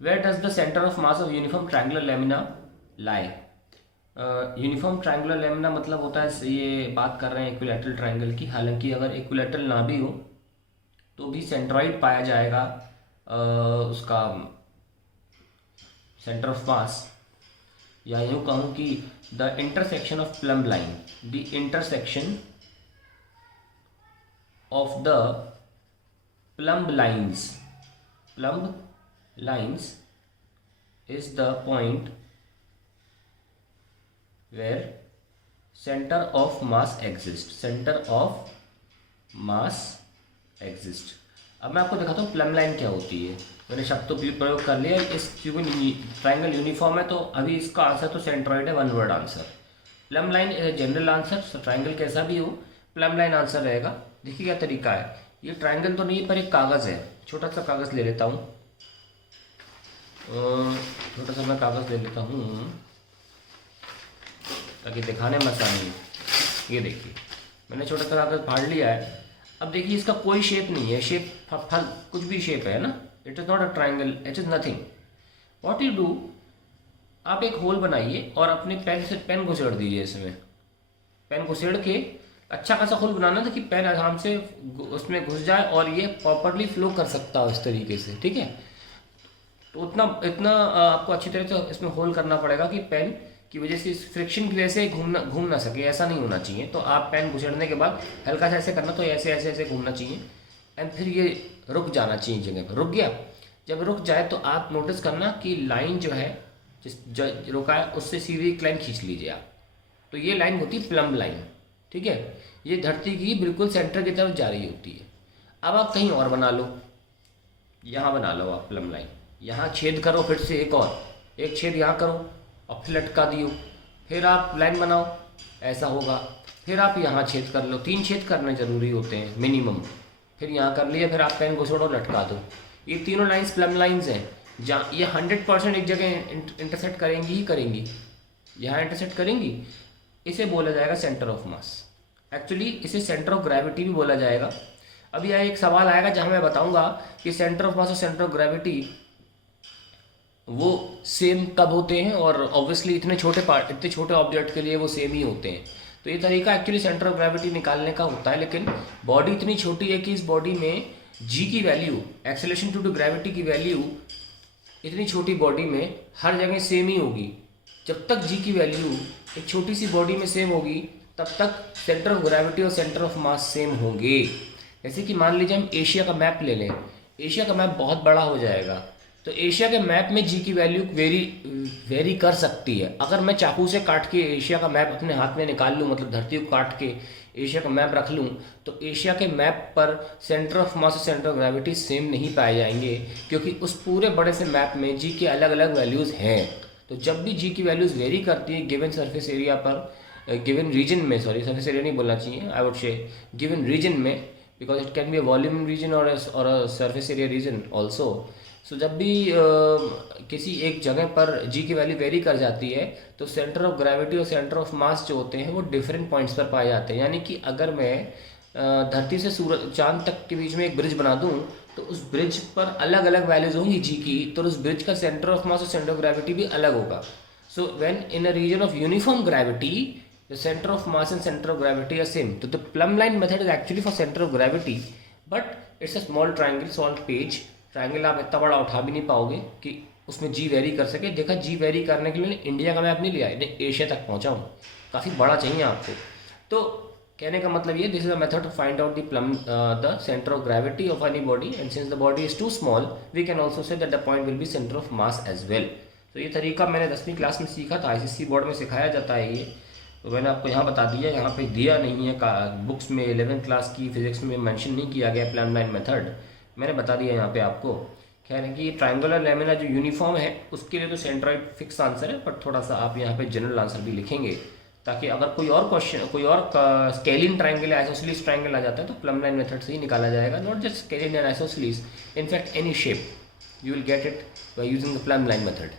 Where does the centre of mass of uniform triangular lamina lie. Uniform triangular lamina मतलब होता है, ये बात कर रहे हैं इक्विलैटरल ट्रायंगल की। हालांकि अगर इक्विलैटरल ना भी हो तो भी सेंट्रॉइड पाया जाएगा उसका सेंटर ऑफ मास, या यूँ कहूँ कि the intersection of plumb line, the intersection of the plumb lines is the point where center of mass exists। अब मैं आपको दिखाता हूँ प्लम लाइन क्या होती है। मैंने शब्द तो प्रयोग कर लिया। इस क्योंकि ट्राइंगल यूनिफॉर्म है तो अभी इसका आंसर तो सेंट्रॉइड है, one word answer. Plum line is general answer, triangle कैसा भी हो प्लम लाइन आंसर रहेगा। देखिए क्या तरीका है, ये ट्राइंगल तो नहीं पर एक कागज़ है, छोटा सा कागज़ ले लेता हूँ, छोटा सा मैं कागज़ ले लेता हूँ ताकि दिखाने में आसानी हो। ये देखिए मैंने छोटा सा कागज़ फाड़ लिया है। अब देखिए इसका कोई शेप नहीं है, शेप फल कुछ भी शेप है ना, it is not a triangle, it is nothing. What you do, आप एक होल बनाइए और अपने पेन से पेन घुसेड़ दीजिए इसमें। पेन घुसेड़ के अच्छा खासा होल बनाना था कि पेन आराम से उसमें घुस जाए और ये प्रॉपरली फ्लो कर सकता हो इस तरीके से, ठीक है। तो उतना इतना आपको अच्छी तरह से इसमें होल करना पड़ेगा कि पेन की वजह से फ्रिक्शन की वजह से घूम ना सके, ऐसा नहीं होना चाहिए। तो आप पेन घुसेड़ने के बाद हल्का सा ऐसे करना, तो ऐसे ऐसे ऐसे घूमना चाहिए एंड फिर ये रुक जाना चाहिए जगह पर। रुक गया, जब रुक जाए तो आप नोटिस करना कि लाइन जो है जो रुका है उससे सीधी एक लाइन खींच लीजिए आप। तो ये लाइन होती है प्लम्ब लाइन, ठीक है। ये धरती की बिल्कुल सेंटर की तरफ जा रही होती है। अब आप कहीं और बना लो, यहाँ बना लो आप प्लम्ब लाइन, यहाँ छेद करो, फिर से एक छेद यहाँ करो और फिर लटका दियो, फिर आप लाइन बनाओ, ऐसा होगा। फिर आप यहाँ छेद कर लो, 3 छेद करने ज़रूरी होते हैं मिनिमम। फिर यहाँ कर लिया, फिर आप पेन घुसोड़ो, लटका दो। ये तीनों लाइन्स प्लम्ब लाइन्स हैं। जहाँ ये 100% एक जगह इंटरसेक्ट करेंगी ही करेंगी, यहाँ इंटरसेक्ट करेंगी। इसे बोला जाएगा सेंटर ऑफ मास। एक्चुअली इसे सेंटर ऑफ ग्रेविटी भी बोला जाएगा। अब यह एक सवाल आएगा जहाँ मैं बताऊँगा कि सेंटर ऑफ मास और सेंटर ऑफ ग्रेविटी वो सेम कब होते हैं, और ऑब्वियसली इतने छोटे ऑब्जेक्ट के लिए वो सेम ही होते हैं। तो ये तरीका एक्चुअली सेंटर ऑफ ग्रेविटी निकालने का होता है। लेकिन बॉडी इतनी छोटी है कि इस बॉडी में जी की value, acceleration due to gravity की वैल्यू इतनी छोटी बॉडी में हर जगह सेम ही होगी। जब तक जी की वैल्यू एक छोटी सी बॉडी में सेम होगी तब तक सेंटर ऑफ ग्रेविटी और सेंटर ऑफ मास सेम होंगे। जैसे कि मान लीजिए हम एशिया का मैप ले लें, एशिया का मैप बहुत बड़ा हो जाएगा तो एशिया के मैप में जी की वैल्यू वेरी कर सकती है। अगर मैं चाकू से काट के एशिया का मैप अपने हाथ में निकाल लूँ, मतलब धरती को काट के एशिया का मैप रख लूँ, तो एशिया के मैप पर सेंटर ऑफ मास और सेंटर ऑफ ग्रेविटी सेम नहीं पाए जाएंगे, क्योंकि उस पूरे बड़े से मैप में जी के अलग अलग वैल्यूज़ हैं। तो जब भी जी की वैल्यूज़ वेरी करती है गिवन सरफेस एरिया पर, गिवन रीजन में, सॉरी सरफेस एरिया नहीं बोलना चाहिए, I would say given region में, because it can be a volume region और a surface area region also. So जब भी किसी एक जगह पर जी की वैल्यू वेरी कर जाती है तो सेंटर ऑफ ग्रेविटी और सेंटर ऑफ मास जो होते हैं वो डिफरेंट पॉइंट्स पर पाए जाते हैं। यानी कि अगर मैं धरती से सूरज चांद तक के बीच में एक ब्रिज बना दूं तो उस ब्रिज पर अलग अलग वैल्यूज होंगी जी की, तो उस ब्रिज का सेंटर ऑफ मास और सेंटर ऑफ ग्रेविटी भी अलग होगा। So when in a region of uniform gravity the centre of mass and centre of gravity are same. तो the plumb line method is actually for centre of gravity, but it's a small triangle, small page. Triangle आप इतना बड़ा उठा भी नहीं पाओगे कि उसमें जी वेरी कर सके। देखा, जी वेरी करने के लिए इंडिया का मैप नहीं लिया, एशिया तक पहुंचा हूँ, काफ़ी बड़ा चाहिए आपको। तो कहने का मतलब ये, this is a method to find out the centre of gravity of any body, and since the body is too small we can also say that the point will be centre of mass as well. तो ये तरीका मैंने 10वीं class में सीखा था, ICSE board में सिखाया जाता है ये, तो मैंने आपको यहाँ बता दिया। यहाँ पे दिया नहीं है बुक्स में, 11th क्लास की फिजिक्स में मेंशन नहीं किया गया प्लम लाइन मेथड, मैंने बता दिया यहाँ पे आपको। खैर है कि ये ट्रायंगुलर लेमिना जो यूनिफॉर्म है उसके लिए तो सेंट्रॉइड फिक्स आंसर है, पर थोड़ा सा आप यहाँ पे जनरल आंसर भी लिखेंगे, ताकि अगर कोई और क्वेश्चन, कोई और स्केलिन ट्रायंगल या आइसोसेलेस ट्रायंगल आ जाता है तो प्लम लाइन मेथड से ही निकाला जाएगा। Not just scalene and isosceles, in fact any shape you will get it by using the plumb line method.